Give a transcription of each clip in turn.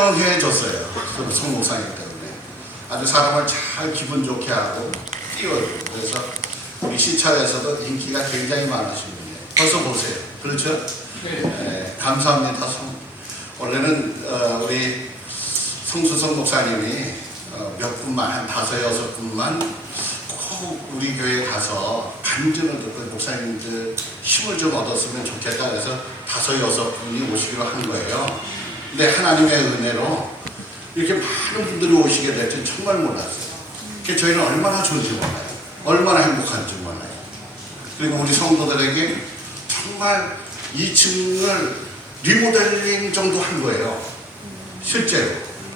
유명해졌어요. 송 목사님 때문에. 아주 사람을 잘 기분 좋게 하고 띄워주고. 그래서 우리 시찰에서도 인기가 굉장히 많으신 분이에요. 벌써 보세요. 그렇죠? 네. 감사합니다. 원래는 우리 송수성 목사님이 몇 분만, 한 5, 6분만 꼭 우리 교회에 가서 간증을 듣고 목사님들 힘을 좀 얻었으면 좋겠다. 그래서 5, 6분이 오시기로 한 거예요. 근데 하나님의 은혜로 이렇게 많은 분들이 오시게 될 줄 정말 몰랐어요. 저희는 얼마나 좋은지 몰라요. 얼마나 행복한지 몰라요. 그리고 우리 성도들에게 정말 2층을 리모델링 정도 한 거예요. 실제로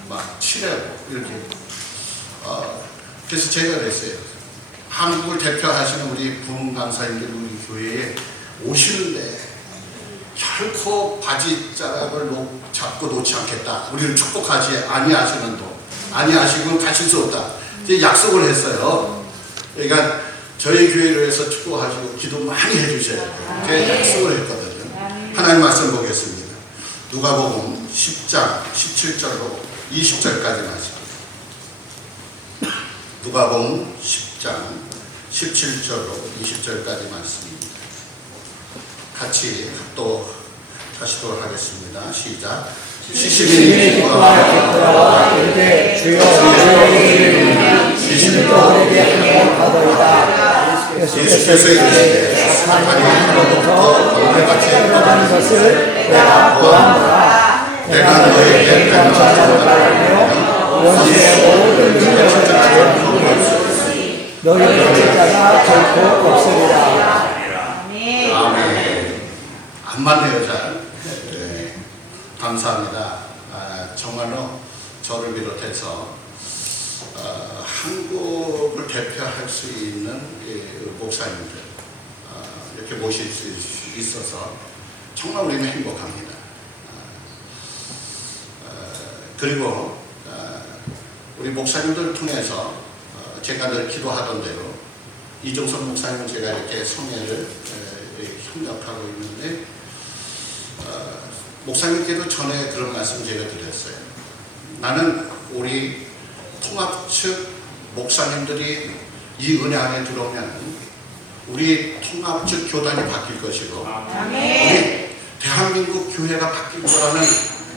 막 칠하고 이렇게. 그래서 제가 그랬어요. 한국을 대표하시는 우리 부흥 강사님들 우리 교회에 오시는데 결코 바지자락을 잡고 놓지 않겠다. 우리를 축복하지 아니하시면 가실 수 없다. 이제 약속을 했어요. 그러니까 저희 교회를 위해서 축복하시고 기도 많이 해주셔야 돼요. 제가 약속을 했거든요. 하나님 말씀 보겠습니다. 누가복음 10장 17절로 20절까지 말씀. 누가복음 10장 17절로 20절까지 말씀입니다. 같이 또 다시 하겠습니다. 시작. 시시민이 기뻐하여 이르되 주여 주여 시시민도 우리에게 행복하더이다. 예수께서 이르시되 사탄이 하늘로부터 너희같이 일어나는 것을 내가 보았노라. 내가 너희에게 변화를 바라며 원수의 모든 능력을 제압하고 너희의 제자가 결코 없으리라. 아멘. 안 맞네요, 잘. 네. 감사합니다. 정말로 저를 비롯해서 한국을 대표할 수 있는 목사님들 이렇게 모실 수 있어서 정말 우리는 행복합니다. 그리고 우리 목사님들을 통해서 제가 늘 기도하던 대로 이종선 목사님은 제가 이렇게 성회를 협력하고 있는데 목사님께도 전에 그런 말씀 제가 드렸어요. 나는 우리 통합 측 목사님들이 이 은혜 안에 들어오면 우리 통합 측 교단이 바뀔 것이고 우리 대한민국 교회가 바뀔 거라는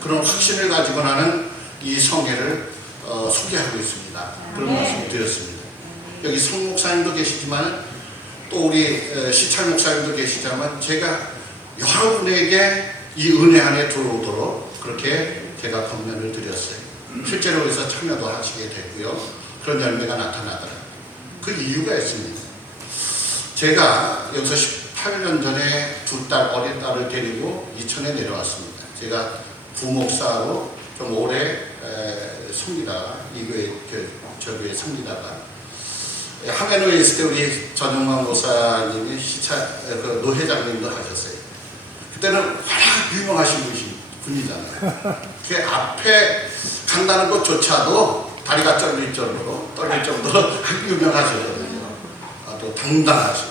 그런 확신을 가지고 나는 이 성회를 소개하고 있습니다. 그런 말씀을 드렸습니다. 여기 송 목사님도 계시지만 또 우리 시찰 목사님도 계시지만 제가 여러분에게 이 은혜 안에 들어오도록 그렇게 제가 권면을 드렸어요. 실제로 그래서 참여도 하시게 됐고요. 그런 열매가 나타나더라고요. 그 이유가 있습니다. 제가 여기서 18년 전에 어린 딸을 데리고 이천에 내려왔습니다. 제가 부목사로 좀 오래 섬기다가 이 교회 저 교회 섬기다가 하메노에 있을 때 우리 전영만 목사님이 그 노회장님도 하셨어요. 그때는 워낙 유명하신 분이잖아요. 그 앞에 간다는 것조차도 다리가 떨릴 정도로 유명하시거든요. 또 당당하시고.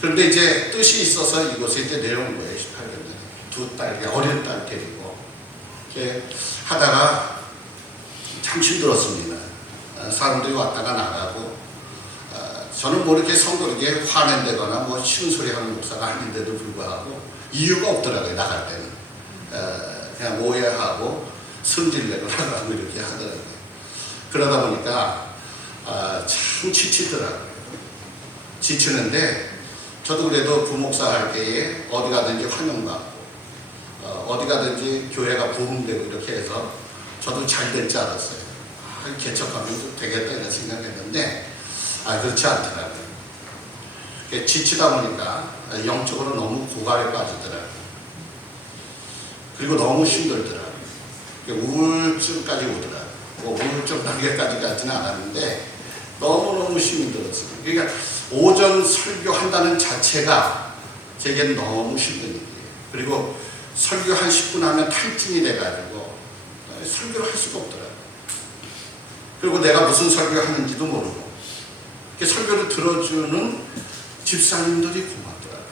그런데 이제 뜻이 있어서 이곳에 이제 내려온 거예요. 18년 전에. 2딸, 어린 딸 데리고. 이렇게 하다가 참 힘들었습니다. 사람들이 왔다가 나가고, 저는 뭐 이렇게 성도에게 화낸다거나 뭐 쉬운 소리 하는 목사가 아닌데도 불구하고 이유가 없더라고요. 나갈 때는. 그냥 오해하고 성질내고 나가고 이렇게 하더라고요. 그러다 보니까 참 지치더라고요. 지치는데 저도 그래도 부목사 할 때에 어디 가든지 환영받고 어디 가든지 교회가 부흥되고 이렇게 해서 저도 잘 될 줄 알았어요. 개척하면 되겠다 이런 생각했는데 그렇지 않더라고요. 지치다 보니까 영적으로 너무 고갈에 빠지더라고요. 그리고 너무 힘들더라고요. 우울증까지 오더라고요. 우울증 단계까지 가지는 않았는데 너무너무 힘들었어요. 그러니까 오전 설교한다는 자체가 제겐 너무 힘든 일이에요. 그리고 설교 한 10분 하면 탈진이 돼가지고 설교를 할 수가 없더라고요. 그리고 내가 무슨 설교하는지도 모르고 설교를 들어주는 집사님들이 고맙더라고요.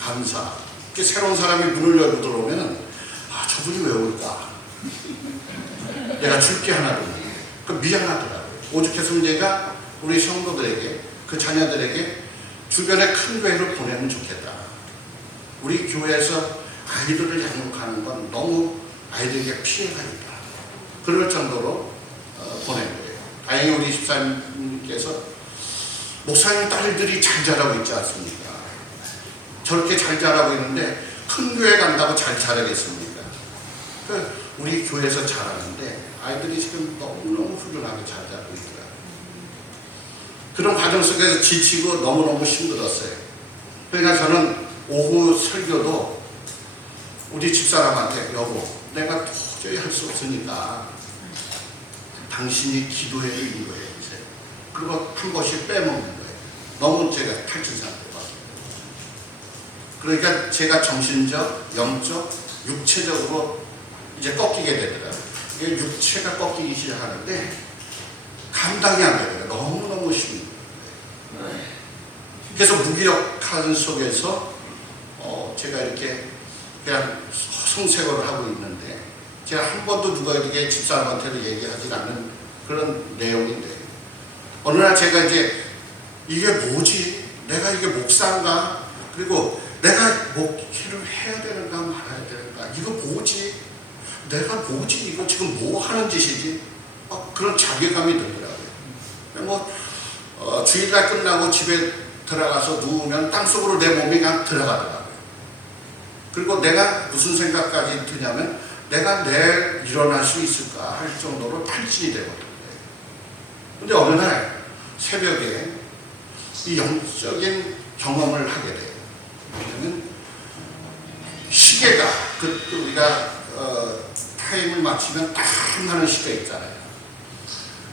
감사. 새로운 사람이 문을 열고 들어오면 저분이 왜 올까? 내가 줄 게 하나도 없네. 그 미안하더라고요. 오죽했으면 내가 우리 성도들에게, 그 자녀들에게 주변에 큰 교회를 보내면 좋겠다. 우리 교회에서 아이들을 양육하는 건 너무 아이들에게 피해가 있다. 그럴 정도로 보낸 거예요. 다행히 우리 집사님께서 목사님 딸들이 잘 자라고 있지 않습니까? 저렇게 잘 자라고 있는데 큰 교회 간다고 잘 자라겠습니까? 우리 교회에서 자라는데 아이들이 지금 너무너무 훌륭하게 잘 자라고 있더라고요. 그런 과정 속에서 지치고 너무너무 힘들었어요. 그러니까 저는 오후 설교도 우리 집사람한테 여보, 내가 도저히 할 수 없으니까 당신이 기도해 인도해 주세요. 그리고 한 번씩 빼먹는 거예요. 너무 제가 탈진 상태가. 그러니까 제가 정신적, 영적, 육체적으로 이제 꺾이게 되더라고요. 이게 육체가 꺾이기 시작하는데 감당이 안 되더라고요. 너무너무 힘들어요. 그래서 무기력한 속에서 제가 이렇게 그냥 성색을 하고 있는데 제가 한 번도 누구에게 집사람한테도 얘기하지 않는 그런 내용인데 어느 날 제가 이제 이게 뭐지? 내가 이게 목사인가? 그리고 내가 목회를 해야 되는가 말아야 되는가? 이거 뭐지? 내가 뭐지? 이거 지금 뭐 하는 짓이지? 그런 자괴감이 들더라고요. 주일날 끝나고 집에 들어가서 누우면 땅속으로 내 몸이 그냥 들어가더라고요. 그리고 내가 무슨 생각까지 드냐면 내가 내일 일어날 수 있을까 할 정도로 탈진이 되거든요. 근데 어느 날 새벽에 이 영적인 경험을 하게 돼요. 왜냐면 시계가 우리가 타임을 맞추면 딱 하는 시계 있잖아요.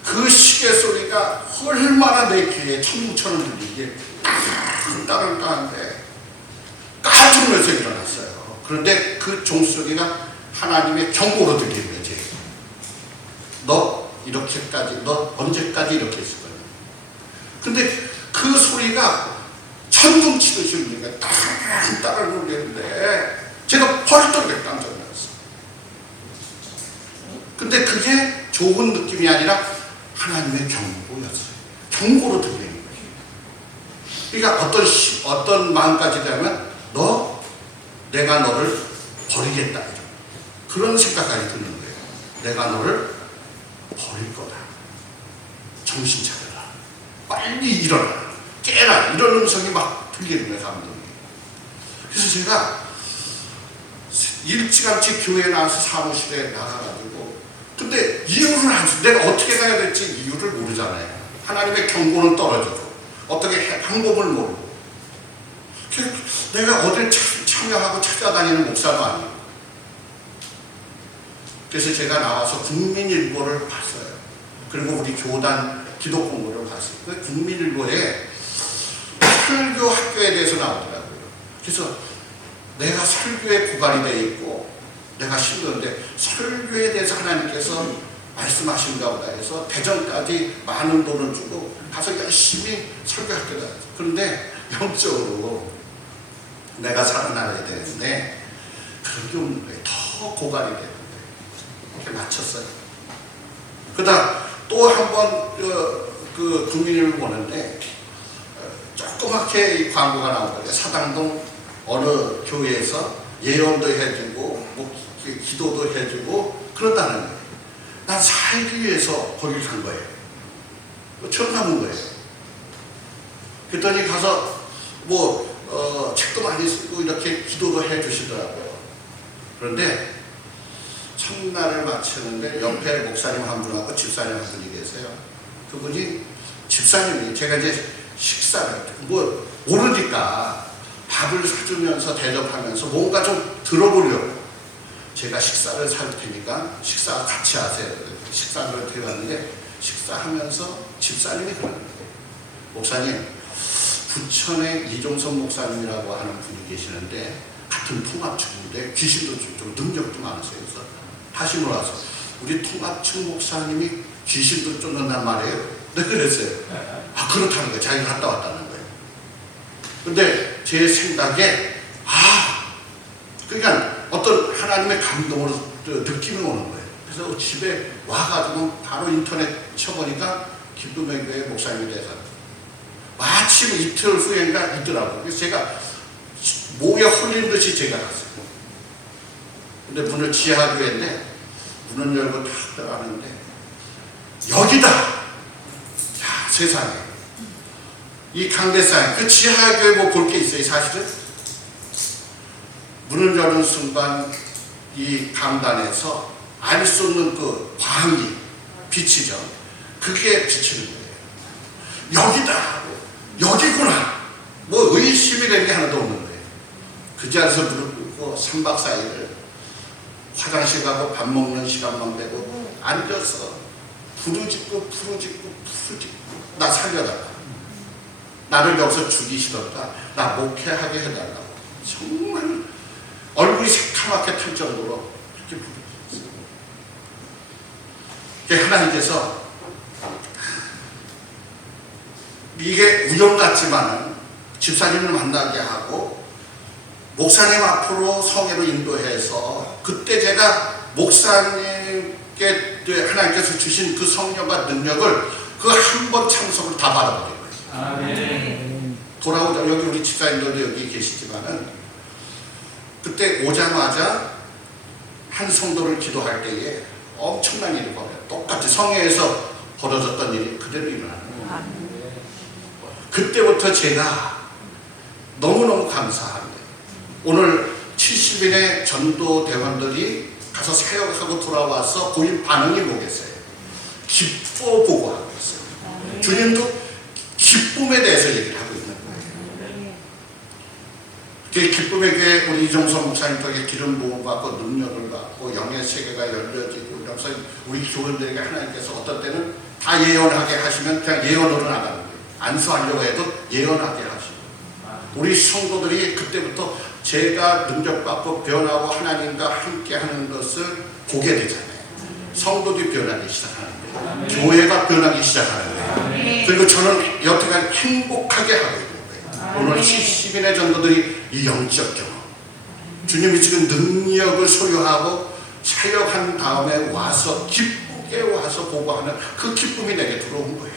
그 시계 소리가 얼마나 내 귀에 천둥처럼 들리게 땅땅 따는데 깜짝 놀라서 일어났어요. 그런데 그 종소리가 하나님의 경고로 들리는 거지. 너 이렇게까지, 너 언제까지 이렇게 있을 거냐. 근데 그 소리가 천둥 치듯이 울리니까 땅땅 울리는데 제가 벌떡 깜짝 놀랐어요. 근데 그게 좋은 느낌이 아니라 하나님의 경고였어요. 경고로 들리는 거예요. 그러니까 어떤 마음까지 되면 내가 너를 버리겠다. 그런 생각까지 드는 거예요. 내가 너를 버릴 거다. 정신 차려라. 빨리 일어나. 깨라. 이런 음성이 막 들리는 거예요. 감독이. 그래서 제가 일찌감치 교회에 나와서 사무실에 나가가지고 근데 이유를 내가 어떻게 가야 될지 이유를 모르잖아요. 하나님의 경고는 떨어지고 어떻게 방법을 모르고 내가 어딜 참여하고 찾아다니는 목사도 아니고 그래서 제가 나와서 국민일보를 봤어요. 그리고 우리 교단 기독공부를 봤어요. 그 국민일보에 설교 학교에 대해서 나오더라고요. 그래서 내가 설교에 고갈이 되어 있고 내가 힘들었는데 설교에 대해서 하나님께서 말씀하신가 보다 해서 대전까지 많은 돈을 주고 가서 열심히 설교학교에 다녔어요. 그런데 영적으로 내가 살아나야 되는데 그런 게 없는 거예요. 더 고갈이 되는데 이렇게 맞췄어요. 그다음 또 한 번 그 국민일보 보는데 조그맣게 광고가 나오더라고요. 사당동 어느 교회에서 예언도 해주고 기도도 해주고 그런다는 거예요. 난 살기 위해서 거기를 간 거예요. 처음 가본 거예요. 그랬더니 가서 책도 많이 쓰고 이렇게 기도도 해주시더라고요. 그런데 첫날을 마치는데 옆에 목사님 한 분하고 집사님 한 분이 계세요. 그분이 집사님이 제가 이제 식사를 모르니까 밥을 사주면서 대접하면서 뭔가 좀 들어보려고 제가 식사를 살 테니까 식사 같이 하세요. 식사를 드렸는데 식사하면서 집사님이 그러는 거예요. 목사님, 부천에 이종선 목사님이라고 하는 분이 계시는데 같은 통합측인데 귀신도 좀 능력도 많으세요. 그래서 다시 몰아서 우리 통합측 목사님이 귀신도 쫓는단 말이에요. 네, 그랬어요. 그렇다는 거예요. 자기가 갔다 왔다는 거예요. 근데 제 생각에 그러니까 어떤 하나님의 감동으로 느낌이 오는 거예요. 그래서 집에 와가지고 바로 인터넷 쳐보니까 기쁨의 교회 목사님이 돼서 마침 이틀 후인가 있더라고요. 그래서 제가 목에 홀린 듯이 제가 갔어요. 근데 문을 지하교회인데 문을 열고 탁 들어가는데 여기다! 야, 세상에. 이 강대상, 그 지하교회 뭐 볼 게 있어요, 사실은? 문을 여는 순간 이 강단에서 알 수 없는 그 광이, 빛이죠. 그게 비치는 거예요. 여기다! 여기구나! 뭐 의심이 되는 게 하나도 없는 거예요. 그 자리에서 무릎 꿇고 3박 4일을 화장실 가고 밥 먹는 시간만 되고 앉아서 부르짖고 나 살려달라. 나를 여기서 죽이시던가 나 목회하게 해달라고. 정말 얼굴이 새카맣게 탈 정도로 그렇게 부르짖었어요. 하나님께서 이게 우연 같지만은 집사님을 만나게 하고 목사님 앞으로 성회로 인도해서 그때 제가 목사님께 하나님께서 주신 그 성령과 능력을 그 한 번 참석을 다 받아버린 거예요. 아멘. 돌아오자 여기 우리 집사님들도 여기 계시지만은 그때 오자마자 한 성도를 기도할 때에 엄청난 일이 벌어요. 똑같이 성회에서 벌어졌던 일이 그대로 일어나는 거예요. 그때부터 제가 너무너무 감사합니다. 오늘 70인의 전도 대원들이 가서 사역하고 돌아와서 보인 반응이 뭐겠어요? 기뻐 보고 하고 있어요. 주님도 기쁨에 대해서 얘기를 하고 있는 거예요. 그 기쁨의 교회 우리 이종석 목사님 덕에 기름 부음 받고 능력을 받고 영의 세계가 열려지고 이러면서 우리 교원들에게 하나님께서 어떤 때는 다 예언하게 하시면 그냥 예언으로 나가는 거예요. 안수하려고 해도 예언하게 하시고 우리 성도들이 그때부터 제가 능력받고 변하고 하나님과 함께하는 것을 보게 되잖아요. 성도들이 변하기 시작하는 거예요. 교회가 변하기 시작하는 거예요. 그리고 저는 여태까지 행복하게 하고 있는 거예요. 오늘 70인의 전도들이 이 영적 경험 주님이 지금 능력을 소유하고 사역한 다음에 와서 기쁘게 와서 보고하는 그 기쁨이 내게 들어온 거예요.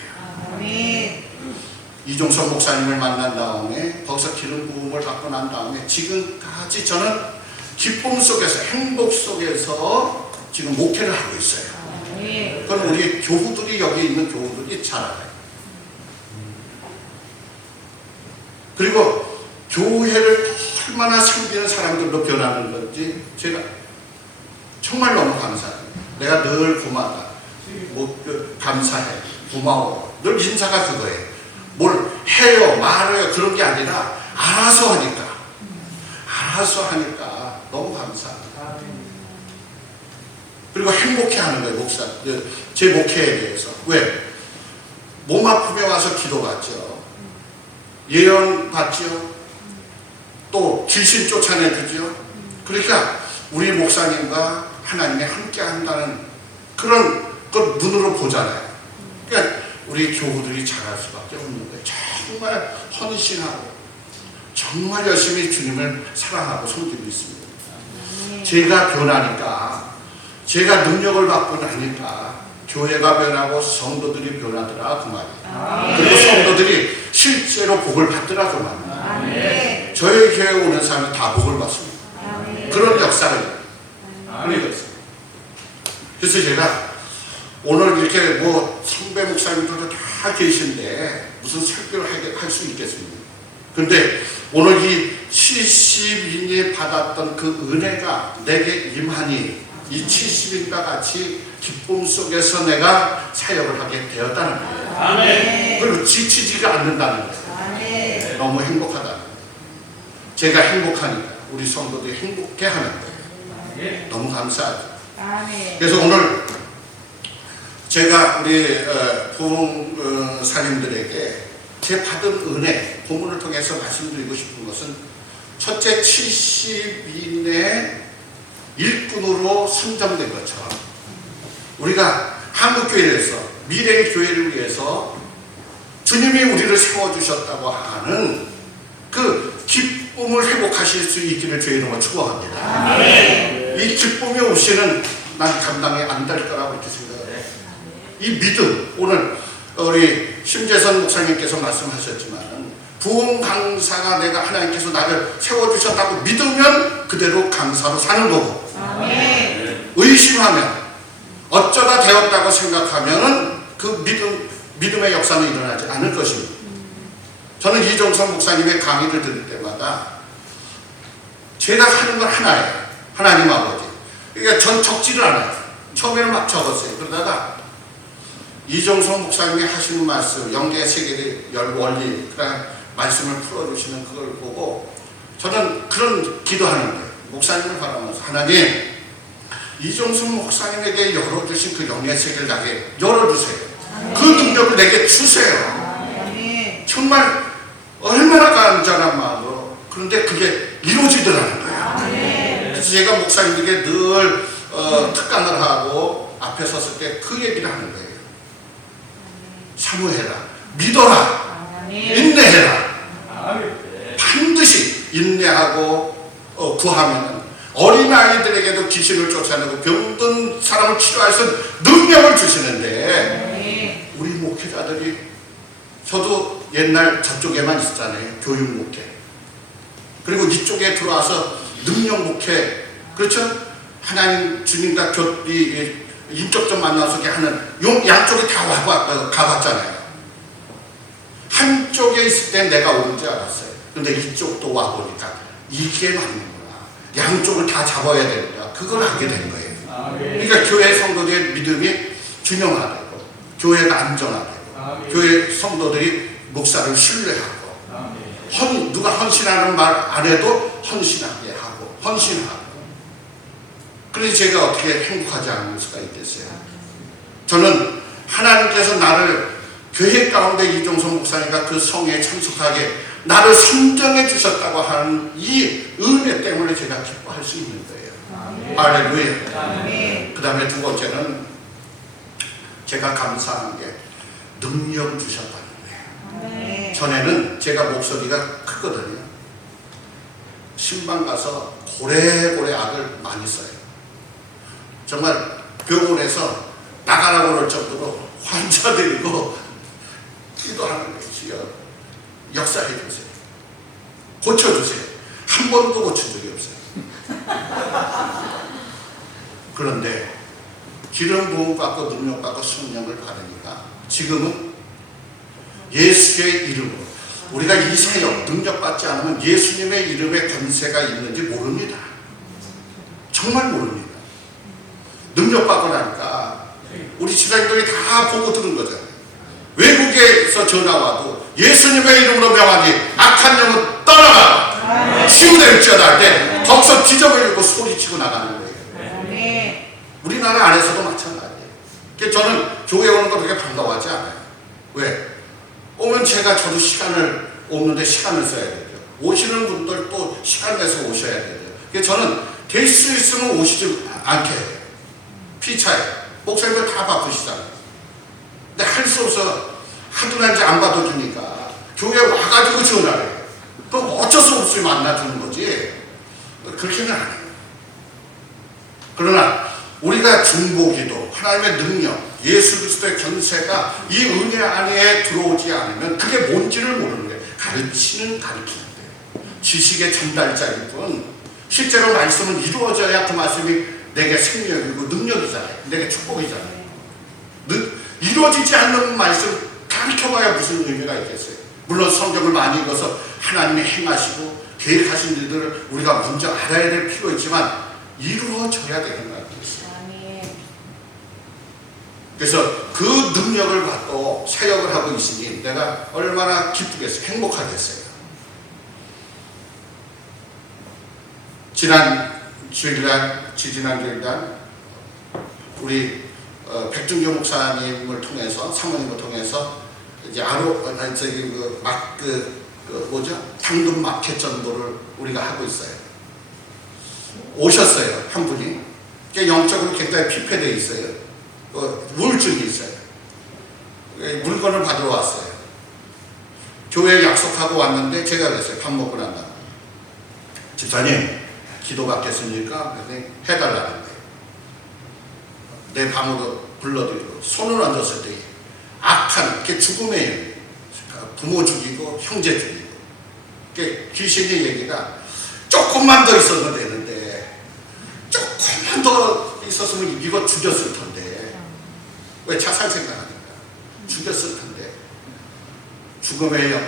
이종석 목사님을 만난 다음에 거기서 기름 부음을 받고 난 다음에 지금까지 저는 기쁨 속에서 행복 속에서 지금 목회를 하고 있어요. 그건 우리 교우들이 여기 있는 교우들이 잘 알아요. 그리고 교회를 얼마나 섬기는 사람들로 변하는 건지 제가 정말 너무 감사해요. 내가 늘 고마다. 감사해. 고마워. 늘 인사가 그거예요. 뭘 해요, 말해요, 그런 게 아니라 알아서 하니까 너무 감사합니다. 그리고 행복해 하는 거예요, 목사. 제 목회에 대해서. 왜? 몸 아프며 와서 기도받죠. 예언 받죠. 또 귀신 쫓아내주죠. 그러니까 우리 목사님과 하나님이 함께 한다는 그런 것 눈으로 보잖아요. 그러니까 우리 교우들이 잘할 수밖에 없는 거예요. 정말 헌신하고 정말 열심히 주님을 사랑하고 섬기고 있습니다. 제가 변하니까 제가 능력을 받고 나니까 교회가 변하고 성도들이 변하더라 그 말이에요. 그리고 성도들이 실제로 복을 받더라 그 말이에요. 저희 교회에 오는 사람이 다 복을 받습니다. 그런 역사를 그래서 제가 오늘 이렇게 뭐 선배 목사님들도 다 계신데 무슨 설교를 할 수 있겠습니까? 근데 오늘 이 70인이 받았던 그 은혜가 내게 임하니 이 70인과 같이 기쁨 속에서 내가 사역을 하게 되었다는 거예요. 아멘. 그리고 지치지가 않는다는 거예요. 아멘. 너무 행복하다는 거예요. 제가 행복하니까 우리 성도들이 행복해 하는 거예요. 아멘. 너무 감사하죠. 아멘. 그래서 오늘 제가 우리 부흥사님들에게 제 받은 은혜 본문을 통해서 말씀드리고 싶은 것은 첫째 70인의 일꾼으로 선정된 것처럼 우리가 한국교회에서 미래의 교회를 위해서 주님이 우리를 세워주셨다고 하는 그 기쁨을 회복하실 수 있기를 주의 이름으로 축복합니다. 이 기쁨이 없이는 난 감당이 안 될 거라고 이렇게 생각해요. 이 믿음, 오늘 우리 심재선 목사님께서 말씀하셨지만 부흥 강사가 내가 하나님께서 나를 세워주셨다고 믿으면 그대로 강사로 사는 거고, 의심하면 어쩌다 되었다고 생각하면은 그 믿음의 역사는 일어나지 않을 것입니다. 저는 이종성 목사님의 강의를 들을 때마다 제가 하는 건 하나예요. 하나님 아버지. 그러니까 전 적지를 않아요. 처음에는 막 적었어요. 그러다가 이종성 목사님이 하시는 말씀, 영계 세계의 원리, 그런 말씀을 풀어주시는 그걸 보고 저는 그런 기도하는 거예요. 목사님을 바라면서 하나님, 이종성 목사님에게 열어주신 그 영계 세계를 나게 열어주세요. 그 능력을 내게 주세요. 정말 얼마나 간절한 마음으로. 그런데 그게 이루어지더라는 거예요. 그래서 제가 목사님에게 늘 특강을 하고 앞에 섰을 때 그 얘기를 하는 거예요. 사모해라, 믿어라, 인내해라. 반드시 인내하고 구하면 어린아이들에게도 귀신을 쫓아내고 병든 사람을 치료할 수 있는 능력을 주시는데, 우리 목회자들이, 저도 옛날 저쪽에만 있었잖아요. 교육 목회. 그리고 이쪽에 들어와서 능력 목회, 그렇죠? 하나님 주님과 인격적 만나서 하는 양쪽이 다 가봤잖아요. 한쪽에 있을 때 내가 옳은지 알았어요. 근데 이쪽도 와보니까 이게 맞는구나. 양쪽을 다 잡아야 되는구나. 그걸 알게 된 거예요. 그러니까 교회 성도들의 믿음이 균형화되고, 교회가 안전하되고, 교회 성도들이 목사를 신뢰하고, 누가 헌신하는 말 안 해도 헌신하게 하고, 헌신하고. 그래서 제가 어떻게 행복하지 않을 수가 있겠어요. 저는 하나님께서 나를 교회 가운데 이종성 목사님과 그 성에 참석하게 나를 선정해 주셨다고 하는 이 은혜 때문에 제가 기뻐할 수 있는 거예요. 할렐루야. 그 다음에 두 번째는 제가 감사한 게 능력 주셨다는 거예요. 전에는 제가 목소리가 크거든요. 신방 가서 고래고래 악을 많이 써요. 정말 병원에서 나가라고 그럴 정도로 환자들이고 기도하는 거예요. 역사해 주세요. 고쳐주세요. 한 번도 고친 적이 없어요. 그런데 기름 부음 받고 능력 받고 성령을 받으니까 지금은 예수의 이름으로, 우리가 이 사역 능력 받지 않으면 예수님의 이름에 권세가 있는지 모릅니다. 정말 모릅니다. 능력 받고 나니까 우리 지사님들이 다 보고 들은 거잖아요. 외국에서 전화 와도 예수님의 이름으로 명하니 악한 영은 떠나가 치유될지어다 할 때 거기서 뒤져버리고 소리치고 나가는 거예요. 우리나라 안에서도 마찬가지예요. 그래서 저는 교회 오는 거 그렇게 반가워하지 않아요. 왜? 오면 저도 시간을 없는데 시간을 써야 되죠. 오시는 분들 또 시간 내서 오셔야 되죠. 그래서 저는 될 수 있으면 오시지 않게 해요. 피차에 목사님들 다 바쁘시잖아요. 근데 할 수 없어 하도 이제 안 받아주니까 교회 와가지고 전화해요. 그럼 어쩔 수 없이 만나주는 거지. 그렇게는 안 해요. 그러나 우리가 중보기도, 하나님의 능력, 예수 그리스도의 권세가 이 은혜 안에 들어오지 않으면 그게 뭔지를 모르는 거예요. 가르치는 가르치는데 지식의 전달자일 뿐 실제로 말씀은 이루어져야 그 말씀이 내게 생명이고 능력이잖아요. 내게 축복이잖아요. 이루어지지 않는 말씀 가르쳐봐야 무슨 의미가 있겠어요. 물론 성경을 많이 읽어서 하나님이 행하시고 계획하신 일들을 우리가 먼저 알아야 될 필요 있지만 이루어져야 되는 거예요. 그래서 그 능력을 받고 사역을 하고 있으니 내가 얼마나 기쁘겠어요. 행복하겠어요. 지지난 주일날 우리 백준교 목사님을 통해서, 사모님을 통해서 이제 당근 마켓 전도를 우리가 하고 있어요. 오셨어요, 한 분이. 영적으로 굉장히 피폐되어 있어요. 우울증이 있어요. 물건을 받으러 왔어요. 교회에 약속하고 왔는데 제가 그랬어요. 밥 먹고 난 다음에 집사님 기도 받겠습니까? 해달라는 거예요. 내 방으로 불러들이고 손을 얹었을 때 악한 게 죽음의 영이에요. 부모 죽이고 형제 죽이고. 귀신의 얘기가 조금만 더 있어도 되는데 조금만 더 있었으면 이거 죽였을 텐데 왜 자살 생각하니까 죽였을 텐데 죽음의 영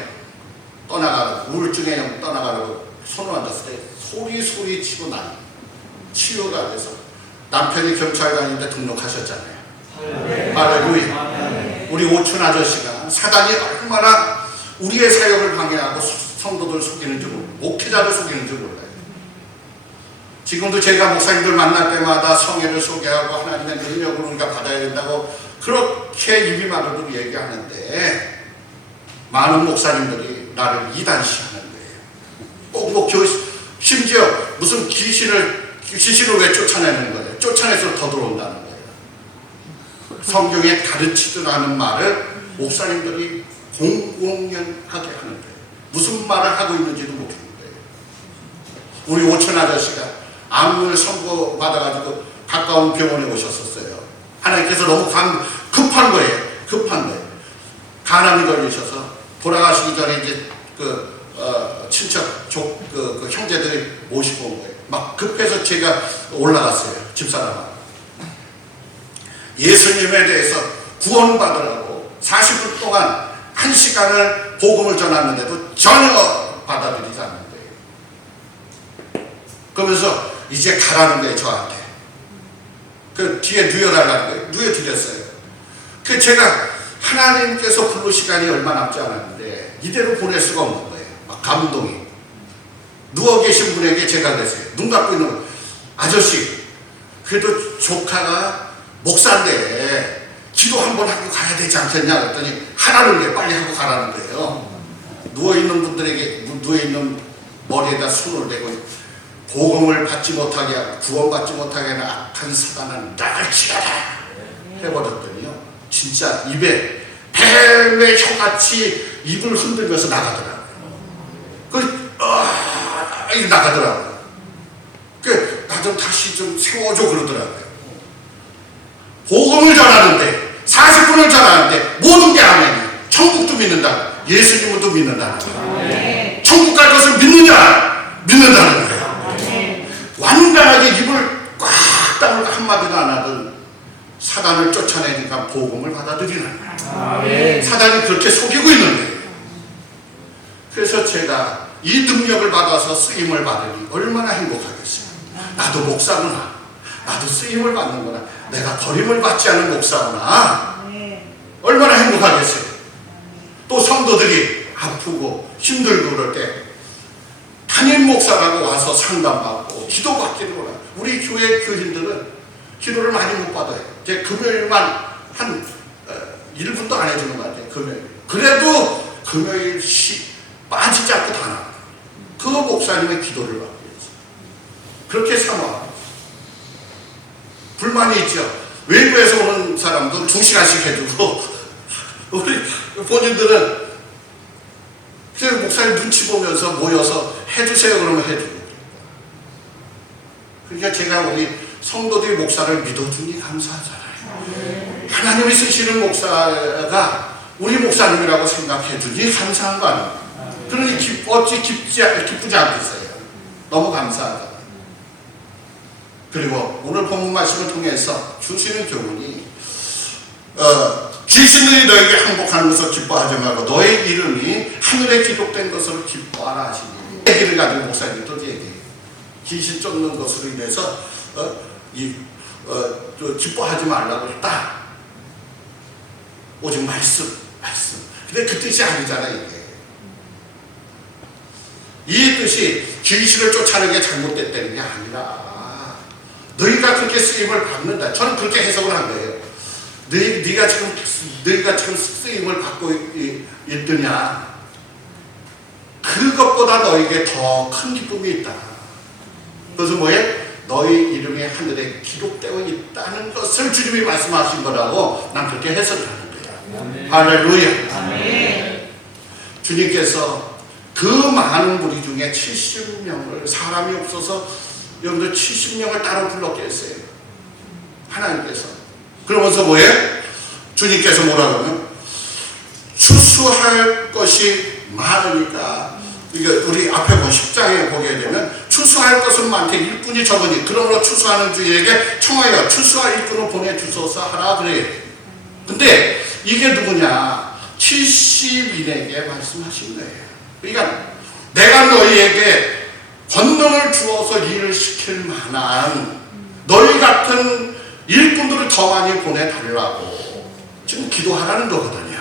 떠나가라고 우울증의 영 떠나가라고 손을 얹었을 때 소리 치고 나니 치유가 돼서 남편이 경찰관인데 등록하셨잖아요. 할렐루야. 우리 오춘 아저씨가 사단이 얼마나 우리의 사역을 방해하고 성도들 속이는 줄 몰라요. 목회자를 속이는 줄 몰라요. 지금도 제가 목사님들 만날 때마다 성회를 소개하고 하나님의 능력을 우리가 받아야 된다고 그렇게 입이 마르도록 얘기하는데 많은 목사님들이 나를 이단시하는 거예요. 심지어 무슨 귀신을 왜 쫓아내는 거예요? 쫓아내서 더 들어온다는 거예요. 성경에 가르치더라는 말을 목사님들이 공공연하게 하는 거예요. 무슨 말을 하고 있는지도 모르는 거예요. 우리 오천 아저씨가 암을 선고받아가지고 가까운 병원에 오셨었어요. 하나님께서 너무 급한 거예요. 간암이 걸리셔서 돌아가시기 전에 이제 친척 형제들이 모시고 온 거예요. 막 급해서 제가 올라갔어요. 집사람하고. 예수님에 대해서 구원받으라고 40분 동안 1시간을 복음을 전하는데도 전혀 받아들이지 않는 거예요. 그러면서 이제 가라는 거예요, 저한테. 그 뒤에 누워달라는 거예요. 누워드렸어요. 제가 하나님께서 부를 시간이 얼마 남지 않았는데 이대로 보낼 수가 없는 거예요. 막 감동이. 누워 계신 분에게 제가 그랬어요. 눈 감고 있는 아저씨, 그래도 조카가 목사인데 기도 한번 하고 가야 되지 않겠냐 그랬더니 하라는 게 빨리 하고 가라는 거예요. 누워있는 분들에게 누워있는 머리에다 손을 대고 복음을 받지 못하게 하고 구원받지 못하게 하는 악한 사단은 나를 치라라 해버렸더니요 진짜 입에 뱀의 혀같이 입을 흔들면서 나가더라고요. 나가더라고요. 나 좀 다시 좀 세워줘 그러더라고요. 복음을 전하는데 40분을 전하는데 모든 게 아멘이에요. 천국도 믿는다. 예수님도 믿는다. 천국 갈 것을 믿는다는 거예요. 완전하게 입을 꽉 다물고 한마디도 안 하던 사단을 쫓아내니까 복음을 받아들이는 거예요. 사단이 그렇게 속이고 있는 거예요. 그래서 제가 이 능력을 받아서 쓰임을 받으니 얼마나 행복하겠어요. 나도 목사구나. 나도 쓰임을 받는구나. 내가 버림을 받지 않은 목사구나. 얼마나 행복하겠어요. 또 성도들이 아프고 힘들고 그럴 때 담임 목사라고 와서 상담받고 기도받기를 원해요. 우리 교회 교인들은 기도를 많이 못 받아요. 이제 금요일만 한 1분도 안 해주는 것 같아요. 금요일. 그래도 금요일 빠지지 않고 다 나와요. 그 목사님의 기도를 받기 위해서. 그렇게 삼아. 불만이 있죠. 외부에서 오는 사람도 2시간씩 해주고 우리 본인들은 그 목사님 눈치 보면서 모여서 해주세요 그러면 해주고. 그러니까 제가 우리 성도들이 목사를 믿어주니 감사하잖아요. 하나님이 쓰시는 목사가 우리 목사님이라고 생각해주니 감사한 거 아니에요. 그러니 기쁘지 않겠어요. 너무 감사하다. 그리고 오늘 본문 말씀을 통해서 주시는 교훈이 귀신들이 너에게 항복하는 것을 기뻐하지 말고 너의 이름이 하늘에 기록된 것으로 기뻐하라 하시니 얘기를 가지고 목사님이 또 얘기해요. 귀신 쫓는 것으로 인해서 기뻐하지 말라고 했다. 오직 말씀. 근데 그 뜻이 아니잖아요. 이게. 이 뜻이 귀신을 쫓아내는 게 잘못됐다는 게 아니라 너희가 그렇게 쓰임을 받는다. 저는 그렇게 해석을 한 거예요. 너희가 지금 쓰임을 받고 있느냐. 그것보다 너에게 더 큰 기쁨이 있다. 그래서 뭐예요? 너희 이름이 하늘에 기록되어 있다는 것을 주님이 말씀하신 거라고 난 그렇게 해석을 하는 거예요. 할렐루야. 주님께서 그 많은 무리 중에 70명을 사람이 없어서 여러분들 70명을 따로 불렀겠어요. 하나님께서. 그러면서 뭐예요? 주님께서 뭐라 그러면 추수할 것이 많으니까, 이게 우리 앞에 10장에 보게 되면 추수할 것은 많되 일꾼이 적으니 그러므로 추수하는 주에게 청하여 추수할 일꾼을 보내주소서 하라 그래요. 근데 이게 누구냐? 70인에게 말씀하신 거예요. 그러니까 내가 너희에게 권능을 주어서 일을 시킬 만한 너희 같은 일꾼들을 더 많이 보내달라고 지금 기도하라는 거거든요.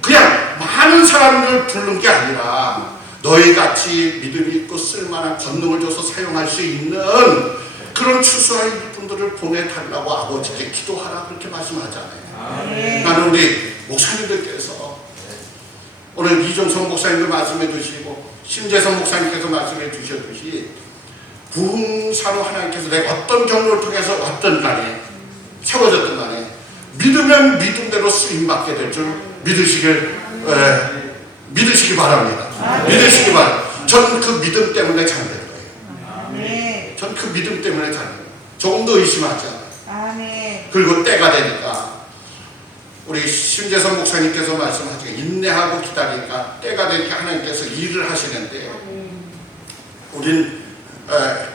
그냥 많은 사람들 부른 게 아니라 너희같이 믿음이 있고 쓸만한 권능을 줘서 사용할 수 있는 그런 추수할 일꾼들을 보내달라고 아버지께 기도하라 그렇게 말씀하잖아요. 나는 우리 목사님들께서 오늘 이종성 목사님도 말씀해 주시고 심재선 목사님께서 말씀해 주셨듯이 부흥사로 하나님께서 내가 어떤 경로를 통해서 왔던 간에 세워졌던 간에 믿으면 믿음대로 쓰임받게 될 줄 믿으시기 바랍니다. 믿으시기 바랍니다. 저는 그 믿음 때문에 잘 된 거예요. 저는 그 믿음 때문에 잘 된 거예요. 조금도 의심하지 않아요. 그리고 때가 되니까 우리 심재선 목사님께서 말씀하시기에 인내하고 기다리니까 때가 되니까 하나님께서 일을 하시는데 우린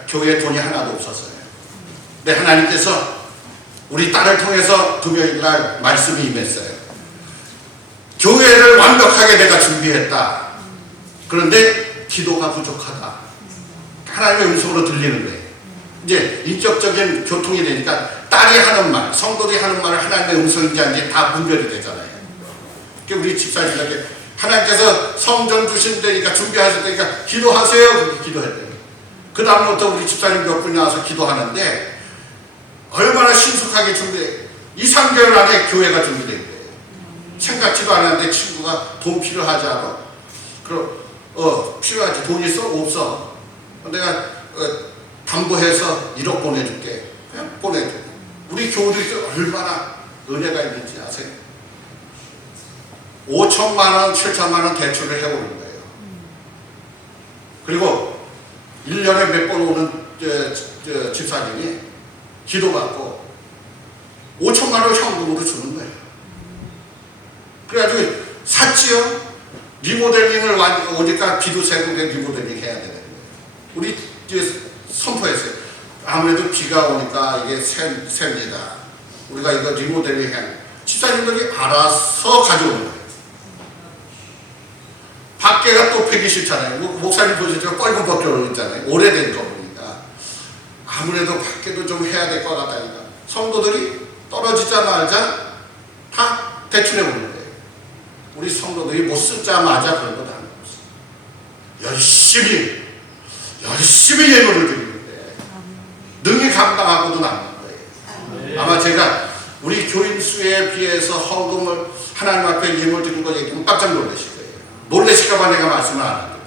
교회에 돈이 하나도 없었어요. 근데 하나님께서 우리 딸을 통해서 금요일날 말씀이 임했어요. 교회를 완벽하게 내가 준비했다. 그런데 기도가 부족하다. 하나님의 음성으로 들리는 거예요. 이제 인격적인 교통이 되니까 딸이 하는 말, 성도들이 하는 말을 하나님의 음성인지 아닌지 다 분별이 되잖아요. 우리 집사님에게 하나님께서 성전 주신다니까 준비하셨다니까 기도하세요. 그렇게 기도했대요. 그 다음부터 우리 집사님 몇 분이 나와서 기도하는데 얼마나 신속하게 준비해. 2, 3개월 안에 교회가 준비된 거예요. 생각지도 않았는데 친구가 돈 필요하지 않아? 그럼 필요하지. 돈 있어? 없어. 내가 담보해서 1억 보내줄게. 그냥 보내줘. 우리 교우들이 얼마나 은혜가 있는지 아세요? 5천만 원, 7천만 원 대출을 해오는 거예요. 그리고 1년에 몇 번 오는 집사님이 기도받고 5천만 원 현금으로 주는 거예요. 그래가지고 샀지요. 리모델링을 오니까 비도 새고 리모델링 해야 되는 거예요. 우리 선포했어요. 아무래도 비가 오니까 이게 셉니다. 우리가 이거 리모델링 해야 돼요. 집사님들이 알아서 가져오는 거예요. 밖에가 또 펴기 싫잖아요. 목사님 보시죠. 빨간 벗겨 있잖아요. 오래된 거 보니까. 아무래도 밖에도 좀 해야 될 것 같다니까. 성도들이 떨어지자마자 다 대출해 보는 거예요. 우리 성도들이 못 쓰자마자 그런 거 다 하는 거예요. 열심히 예물을 드리는데 능히 감당하고도 남는 거예요. 아마 제가 우리 교인 수에 비해서 헌금을 하나님 앞에 예물 드리는 거 얘기하면 깜짝 놀라실 거예요. 놀라실까봐 내가 말씀을 안 하거든요.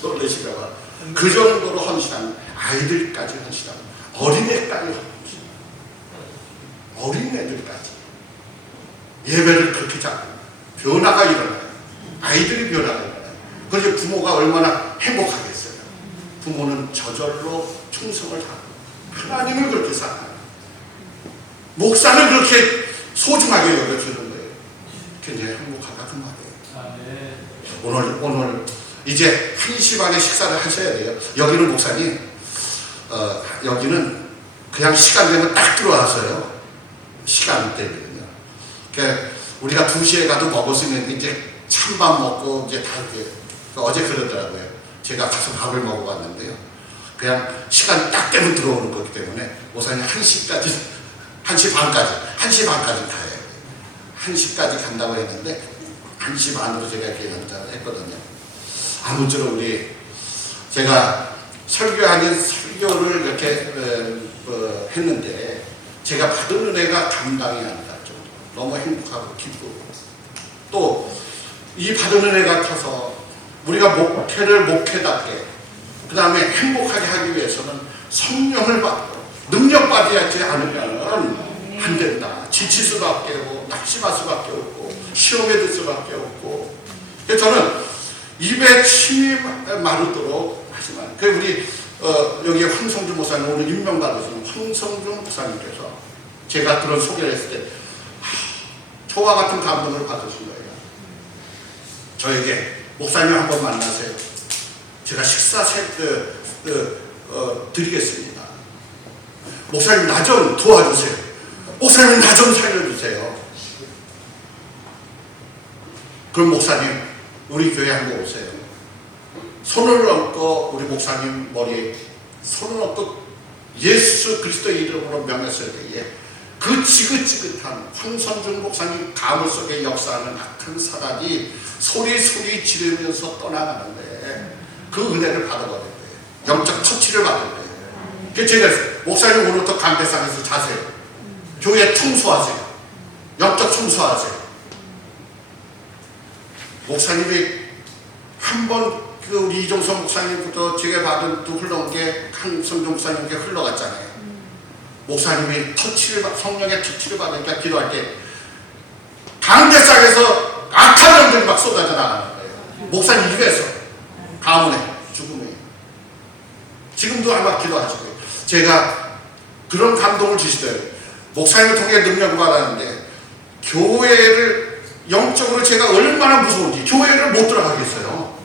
놀라실까봐. 그 정도로 헌신하는, 아이들까지 헌신하는, 어린애까지 헌신하는, 어린애들까지 예배를 그렇게 잡고 변화가 일어나요. 아이들이 변화가 일어나요. 그래서 부모가 얼마나 행복하겠어요. 부모는 저절로 충성을 하고 하나님을 그렇게 사랑하고 목사를 그렇게 소중하게 여겨주는 거예요. 굉장히 행복하다 그 말이에요. 오늘 이제 1시 반에 식사를 하셔야 돼요. 여기는 목사님 여기는 그냥 시간 되면 딱 들어와서요. 시간대거든요. 그러니까 우리가 2시에 가도 먹었으면 이제 찬밥 먹고 이제 다 이렇게 어제 그러더라고요. 제가 가서 밥을 먹어봤는데요. 그냥 시간 딱 되면 들어오는 거기 때문에 목사님 1시 반까지 가야 해요. 1시까지 간다고 했는데 1시 반으로 제가 이렇게 연장을 했거든요. 아무쪼록 제가 설교 아닌 설교를 이렇게 했는데 제가 받은 은혜가 감당이 안 될 정도로 너무 행복하고 기쁘고 또 이 받은 은혜가 커서 우리가 목회를 목회답게 그 다음에 행복하게 하기 위해서는 성령을 받고 능력받지 않으면 안 된다. 지칠 수밖에 없고 낙심할 수밖에 없고 시험에 들 수밖에 없고. 그래서 저는 입에 침이 마르도록 하지만, 그 우리 여기 황성주 목사님, 오늘 임명받으신 황성주 목사님께서 제가 그런 소개를 했을 때 저와 같은 감동을 받으신 거예요. 저에게 목사님 한번 만나세요. 제가 식사 드리겠습니다. 목사님 나 좀 도와주세요. 목사님 나 좀 살려주세요. 그럼 목사님 우리 교회 한번 오세요. 손을 얹고 우리 목사님 머리에 손을 얹고 예수 그리스도의 이름으로 명했을 때에 그 지긋지긋한 황선중 목사님 가물 속에 역사하는 악한 사단이 소리 지르면서 떠나가는데 그 은혜를 받아버린 거예요. 영적 터치를 받은 거예요. 그래서 제가 목사님 오늘부터 강대상에서 자세요. 교회 청소하세요. 영적 청소하세요. 목사님이 한번 그 우리 이종선 목사님부터 제가 받은 또 흘러온 게 황성중 목사님께 흘러갔잖아요. 목사님이 성령의 터치를 받으니까 기도할 때 강대상에서 악한 영들이 막 쏟아져 나가는 거예요. 목사님 입에서 가문에 죽음에. 지금도 아마 기도하시고요. 제가 그런 감동을 주시더라고요. 목사님을 통해 능력을 받았는데 교회를 영적으로 제가 얼마나 무서운지 교회를 못 들어가겠어요.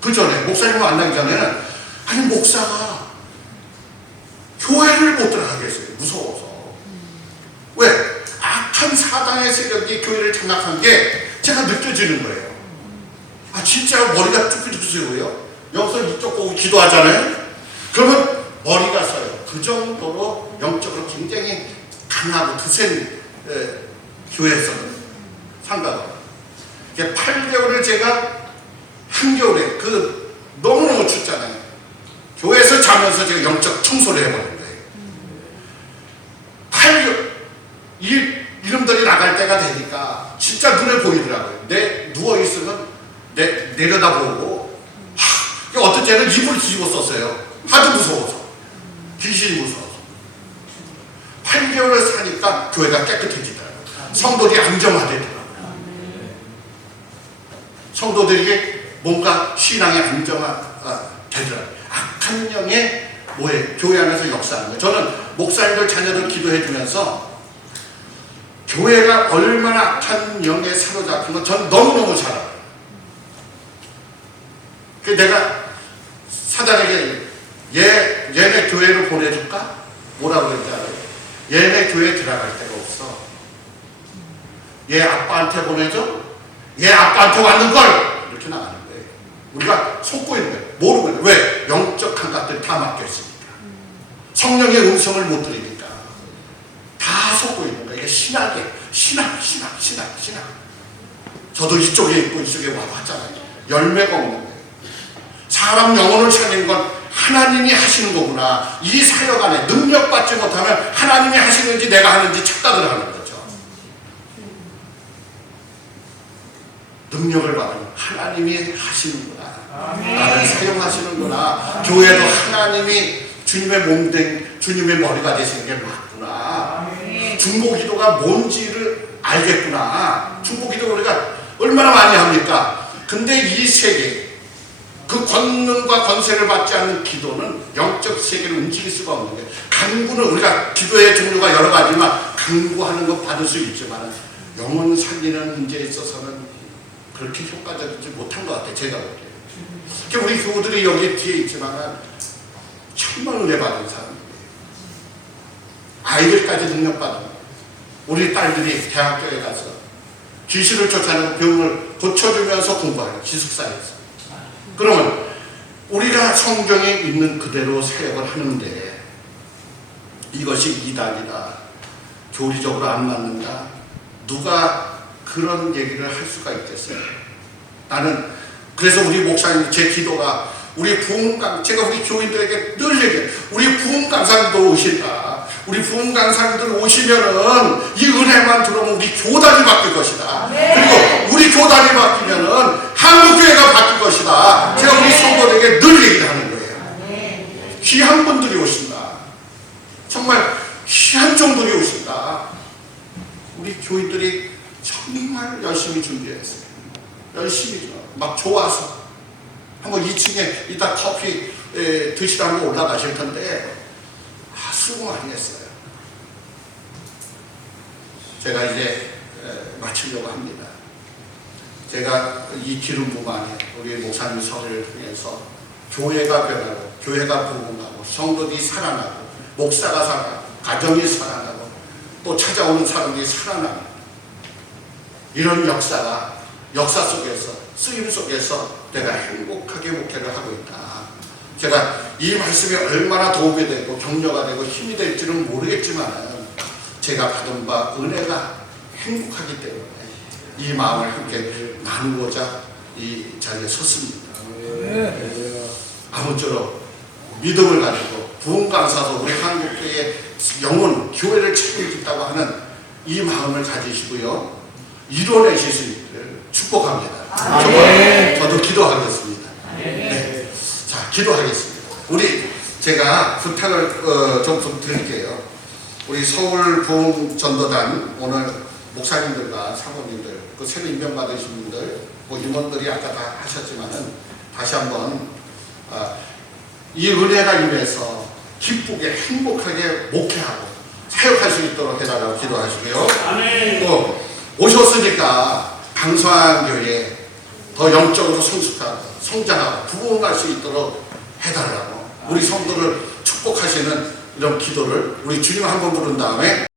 그 전에 목사님을 만나기 전에는 아니 목사가 교회를 못 들어가겠어요. 무서워서. 왜? 악한 사단의 세력이 교회를 장악한 게 제가 느껴지는 거예요. 아 진짜 머리가 쭈뼛쭈뼛해요. 여기서 이쪽 보고 기도하잖아요. 그러면 머리가 서요. 그 정도로 영적으로 굉장히 강하고 드센 교회에서는 상가가 8개월을 제가 한겨울에 너무너무 춥잖아요. 교회에서 자면서 제가 영적 청소를 해버린 거예요. 8개월 이름들이 나갈 때가 되니까 진짜 눈에 보이더라고요. 누워있으면 내려다보고 어떤 때는 이불 뒤집어 썼어요. 하도 무서워서. 귀신이 무서워서. 8개월을 사니까 교회가 깨끗해지더라고요. 성도들이 안정화되더라고요. 성도들에게 뭔가 신앙의 안정화가 되더라고요. 악한 영의 교회 안에서 역사하는 거예요. 저는 목사님들 자녀들 기도해 주면서 교회가 얼마나 악한 영에 사로잡힌 건 전 너무너무 잘 알아요. 그래서 내가 사단에게 얘네 교회로 보내줄까? 뭐라고 그랬지 알아요? 얘네 교회에 들어갈 데가 없어. 얘 아빠한테 보내줘? 얘 아빠한테 왔는걸! 이렇게 나가는 거예요. 우리가 속고 있는 거예요. 모르고 있는 거예요. 왜? 영적 감각들이 다 막혀있으니까. 성령의 음성을 못 들으니까. 다 속고 있는 거예요. 이게 신학. 저도 이쪽에 있고 이쪽에 왔잖아요. 열매가 없는 거예요. 사람 영혼을 살리는 건 하나님이 하시는 거구나. 이 사역 안에 능력받지 못하면 하나님이 하시는지 내가 하는지 착각을 하는 거죠. 능력을 받으면 하나님이 하시는구나. 나를 사용하시는구나. 교회도 하나님이 주님의 몸된 주님의 머리가 되시는 게 맞구나. 중보기도가 뭔지를 알겠구나. 중보기도 우리가 얼마나 많이 합니까? 근데 이 세계 그 권능과 권세를 받지 않는 기도는 영적 세계를 움직일 수가 없는 거예요. 간구는 우리가 기도의 종류가 여러 가지지만 간구하는 것 받을 수 있지만 영혼 살리는 문제에 있어서는 그렇게 효과적이지 못한 것 같아요. 제가 보기에. 그러니까 우리 교우들이 여기 뒤에 있지만 정말 은혜 받은 사람이에요. 아이들까지 능력받은 거예요. 우리 딸들이 대학교에 가서 귀신을 쫓아내고 병을 고쳐주면서 공부해요. 기숙사에서. 그러면 우리가 성경에 있는 그대로 사역을 하는데 이것이 이단이다. 교리적으로 안 맞는다. 누가 그런 얘기를 할 수가 있겠어요? 나는 그래서 우리 목사님 제 기도가 우리 제가 우리 교인들에게 늘 얘기해요. 우리 부흥 강사님도 오신다. 우리 부흥 강사님들 오시면은 이 은혜만 들어오면 우리 교단이 바뀔 것이다. 그리고 우리 교단이 바뀌면은 한국교회가 바뀔 것이다. 제가 우리 성도들에게 늘 얘기를 하는 거예요. 귀한 분들이 오신다. 정말 귀한 종들이 오신다. 우리 교인들이 정말 열심히 준비했어요. 열심히 막 좋아서 한번 2층에 이따 커피 드시라고 올라가실 텐데 수고 많이 했어요. 제가 이제 마치려고 합니다. 제가 이 기름 부만에 우리 목사님 설을 통해서 교회가 변하고 교회가 부흥하고 성도들이 살아나고 목사가 살아나고 가정이 살아나고 또 찾아오는 사람들이 살아나고 이런 역사 속에서 쓰임 속에서 내가 행복하게 목회를 하고 있다. 제가 이 말씀이 얼마나 도움이 되고 격려가 되고 힘이 될지는 모르겠지만 제가 받은 바 은혜가 행복하기 때문에 이 마음을 함께 나누고자 이 자리에 섰습니다. 아무쪼록 믿음을 가지고 부흥 감사도 우리 한국교회의 영혼 교회를 책임진다고 하는 이 마음을 가지시고요, 이뤄내실 수 있기를 축복합니다. 저도 기도하겠습니다. 네. 자, 기도하겠습니다. 제가 부탁을 좀 드릴게요. 우리 서울 부흥 전도단 오늘 목사님들과 사모님들, 그 새로 임명 받으신 분들, 뭐 임원들이 아까 다 하셨지만은 다시 한번 이 은혜가 임해서 기쁘게 행복하게 목회하고 사역할 수 있도록 해달라고 기도하시고요. 또 오셨으니까 강서안교회 더 영적으로 성숙하고 성장하고 부흥할 수 있도록 해달라고 우리 성도를 축복하시는 이런 기도를 우리 주님 한 번 부른 다음에